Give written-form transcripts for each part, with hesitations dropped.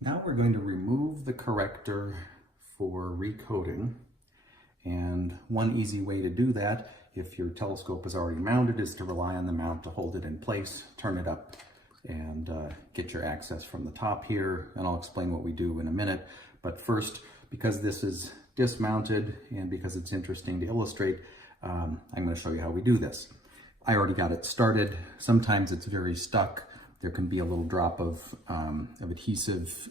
Now we're going to remove the corrector for recoding. And one easy way to do that, if your telescope is already mounted, is to rely on the mount to hold it in place, turn it up, and get your access from the top here. And I'll explain what we do in a minute. But first, because this is dismounted and because it's interesting to illustrate, I'm going to show you how we do this. I already got it started. Sometimes it's very stuck. There can be a little drop of adhesive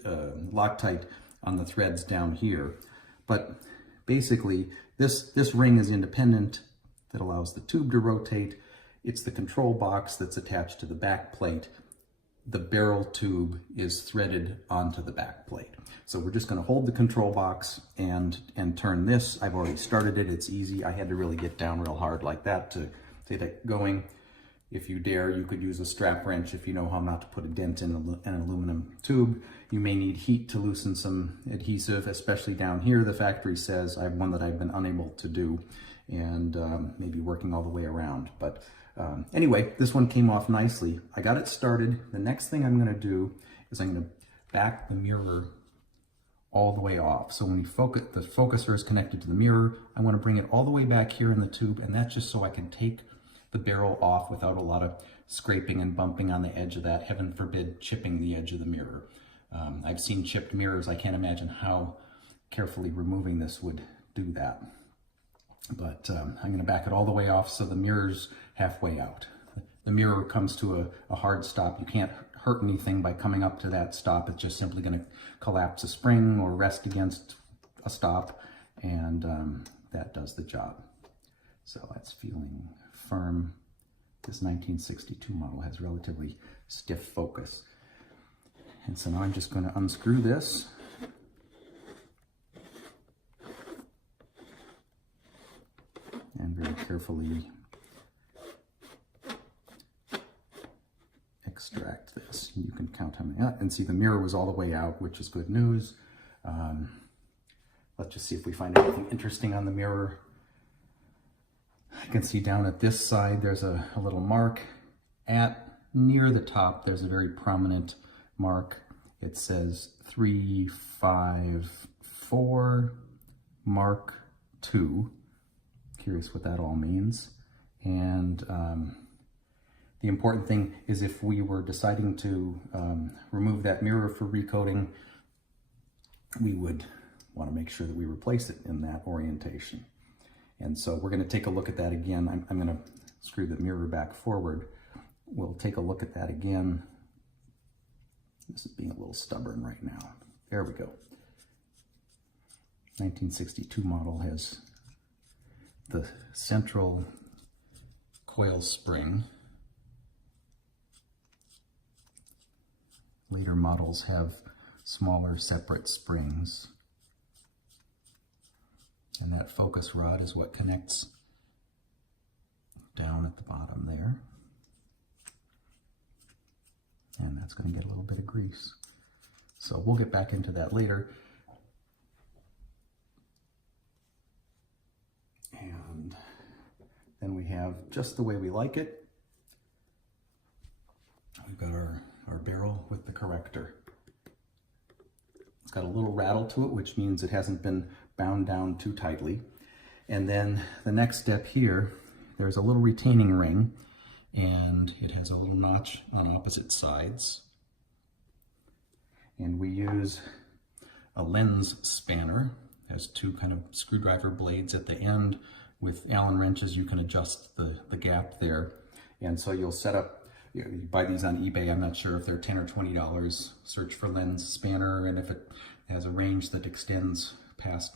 Loctite on the threads down here. But basically, this ring is independent. That allows the tube to rotate. It's the control box that's attached to the back plate. The barrel tube is threaded onto the back plate. So we're just going to hold the control box and turn this. I've already started it. It's easy. I had to really get down real hard like that to get it going. If you dare, you could use a strap wrench if you know how not to put a dent in an aluminum tube. You may need heat to loosen some adhesive, especially down here. The factory says I have one that I've been unable to do, and maybe working all the way around. But anyway, this one came off nicely. I got it started. The next thing I'm going to do is I'm going to back the mirror all the way off. So when you focus, the focuser is connected to the mirror. I want to bring it all the way back here in the tube, and that's just so I can take the barrel off without a lot of scraping and bumping on the edge of that, heaven forbid chipping the edge of the mirror. I've seen chipped mirrors. I can't imagine how carefully removing this would do that. But I'm going to back it all the way off so the mirror's halfway out. The mirror comes to a hard stop. You can't hurt anything by coming up to that stop. It's just simply going to collapse a spring or rest against a stop, and that does the job. So that's feeling firm. This 1962 model has relatively stiff focus. And so now I'm just going to unscrew this. And very carefully extract this. You can count how many, and see the mirror was all the way out, which is good news. Let's just see if we find anything interesting on the mirror. I can see down at this side, there's a little mark. Near the top, there's a very prominent mark. It says 354 Mark II. Curious what that all means. And the important thing is if we were deciding to remove that mirror for recoding, we would want to make sure that we replace it in that orientation. And so we're going to take a look at that again. I'm going to screw the mirror back forward. We'll take a look at that again. This is being a little stubborn right now. There we go. 1962 model has the central coil spring. Later models have smaller separate springs. And that focus rod is what connects down at the bottom there. And that's going to get a little bit of grease. So we'll get back into that later. And then we have just the way we like it. We've got our barrel with the corrector. It's got a little rattle to it, which means it hasn't been bound down too tightly. And then the next step here, there's a little retaining ring, and it has a little notch on opposite sides. And we use a lens spanner. It has two kind of screwdriver blades at the end. With Allen wrenches, you can adjust the gap there. And so you'll set up, you buy these on eBay. I'm not sure if they're $10 or $20. Search for lens spanner, and if it has a range that extends past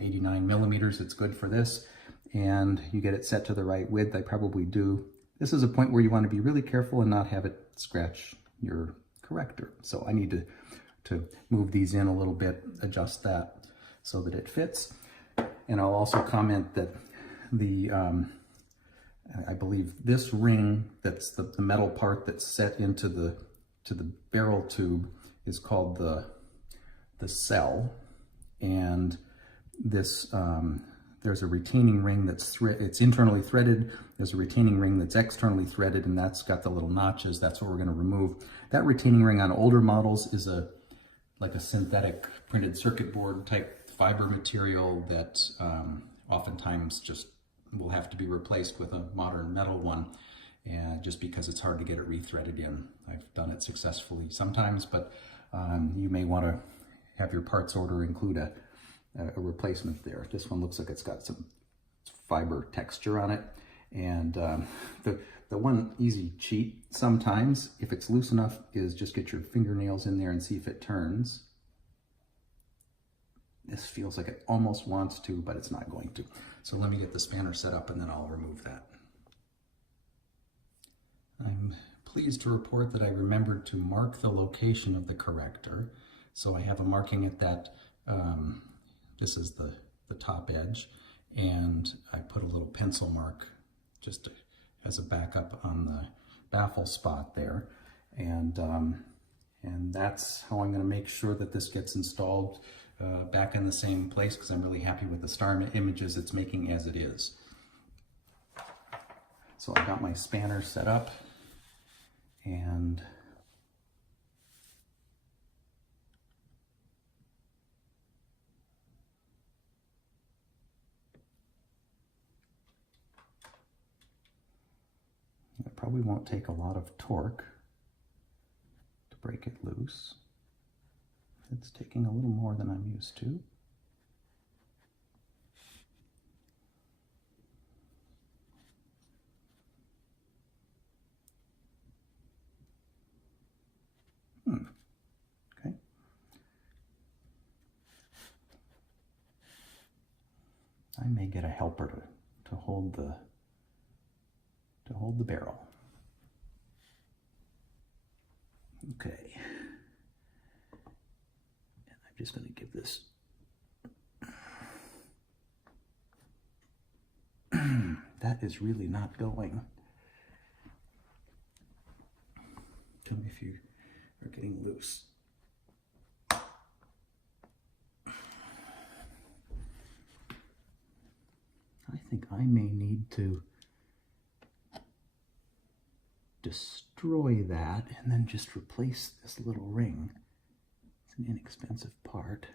89 millimeters, it's good for this. And you get it set to the right width. I probably do. This is a point where you want to be really careful and not have it scratch your corrector. So I need to move these in a little bit, adjust that so that it fits. And I'll also comment that I believe this ring, that's the metal part that's set into the barrel tube, is called the cell. And this there's a retaining ring it's internally threaded. There's a retaining ring that's externally threaded, and that's got the little notches. That's what we're going to remove. That retaining ring on older models is like a synthetic printed circuit board type fiber material that oftentimes just will have to be replaced with a modern metal one, and just because it's hard to get it rethreaded in. I've done it successfully sometimes, but you may want to have your parts order include a replacement there. This one looks like it's got some fiber texture on it, and the one easy cheat sometimes, if it's loose enough, is just get your fingernails in there and see if it turns. This feels like it almost wants to, but it's not going to. So let me get the spanner set up and then I'll remove that. I'm pleased to report that I remembered to mark the location of the corrector. So I have a marking at that, this is the top edge, and I put a little pencil mark just as a backup on the baffle spot there. And that's how I'm gonna make sure that this gets installed back in the same place, because I'm really happy with the star images it's making as it is. So I got my spanner set up, and it probably won't take a lot of torque to break it loose. It's taking a little more than I'm used to. Okay. I may get a helper to hold the barrel. Okay. And I'm just going to give this that is really not going. Tell me if you are getting loose. I think I may need to destroy that and then just replace this little ring. It's an inexpensive part.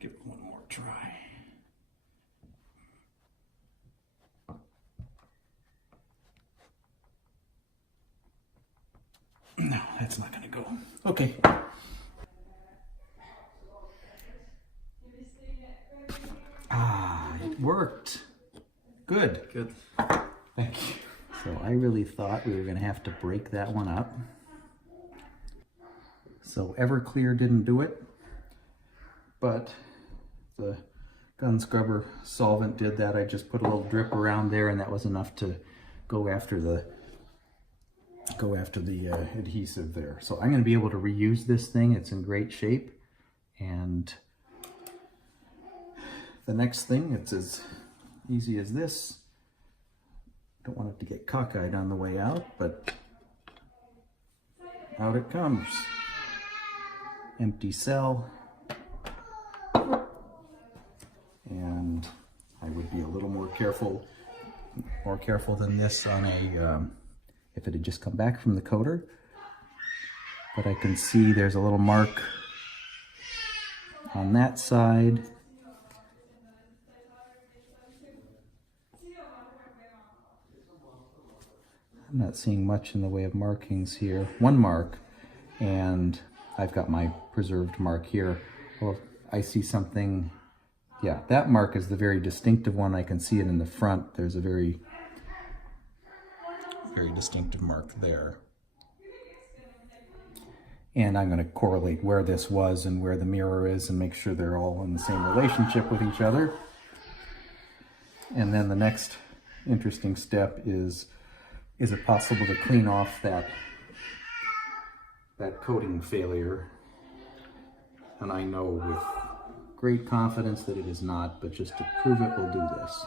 Give it one more try. No, that's not gonna go. Okay. Ah, it worked. Good. Good. Thank you. So I really thought we were gonna have to break that one up. So Everclear didn't do it, but the gun scrubber solvent did that. I just put a little drip around there, and that was enough to go after the adhesive there. So I'm going to be able to reuse this thing. It's in great shape. And the next thing, it's as easy as this. Don't want it to get cockeyed on the way out, but out it comes. Empty cell. And I would be a little more careful than this on a if it had just come back from the coater. But I can see there's a little mark on that side. I'm not seeing much in the way of markings here. One mark, and I've got my preserved mark here. Well, I see something, yeah, that mark is the very distinctive one. I can see it in the front. There's a very distinctive mark there. And I'm going to correlate where this was and where the mirror is and make sure they're all in the same relationship with each other. And then the next interesting step is it possible to clean off that coating failure? And I know with great confidence that it is not, but just to prove it, we'll do this.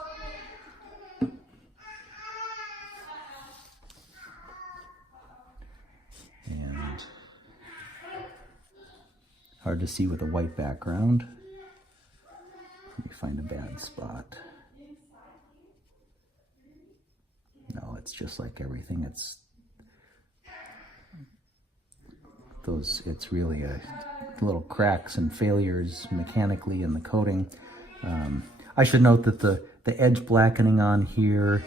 And hard to see with a white background. Let me find a bad spot. No, it's just like everything. It's it's really little cracks and failures mechanically in the coating. I should note that the edge blackening on here,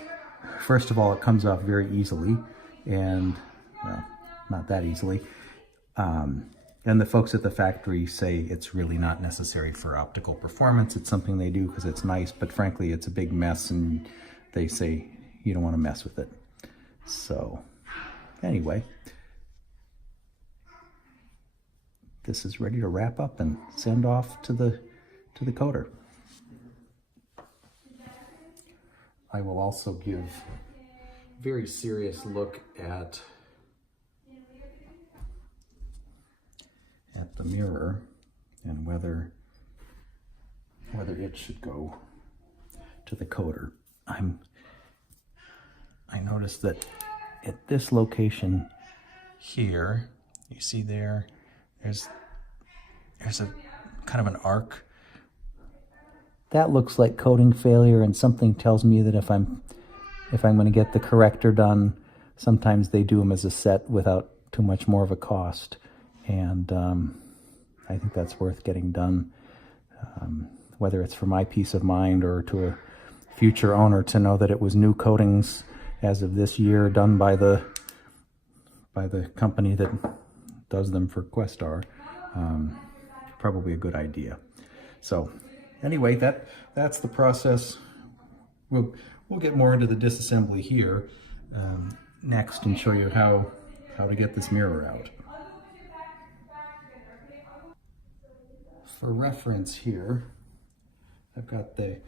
first of all, it comes off very easily, and well, not that easily. And the folks at the factory say it's really not necessary for optical performance. It's something they do because it's nice, but frankly, it's a big mess, and they say you don't want to mess with it. So anyway, this is ready to wrap up and send off to the coder. I will also give a very serious look at the mirror and whether it should go to the coder. I noticed that at this location here, you see there's a kind of an arc. That looks like coating failure, and something tells me that if I'm going to get the corrector done, sometimes they do them as a set without too much more of a cost, and I think that's worth getting done, whether it's for my peace of mind or to a future owner to know that it was new coatings as of this year done by the company that does them for Questar. Probably a good idea. So anyway, that's the process. We'll get more into the disassembly here next and show you how to get this mirror out. For reference here, I've got the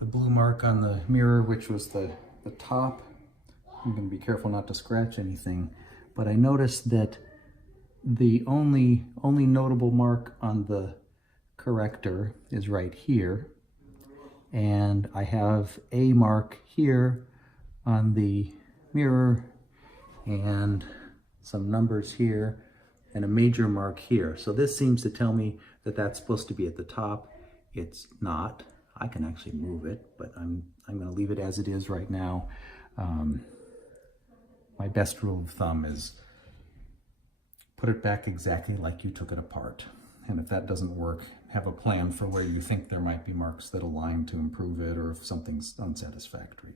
blue mark on the mirror, which was the top. I'm going to be careful not to scratch anything, but I noticed that the only notable mark on the corrector is right here, and I have a mark here on the mirror and some numbers here and a major mark here. So this seems to tell me that that's supposed to be at the top. It's not. I can actually move it, but I'm going to leave it as it is right now. My best rule of thumb is put it back exactly like you took it apart. And if that doesn't work, have a plan for where you think there might be marks that align to improve it, or if something's unsatisfactory.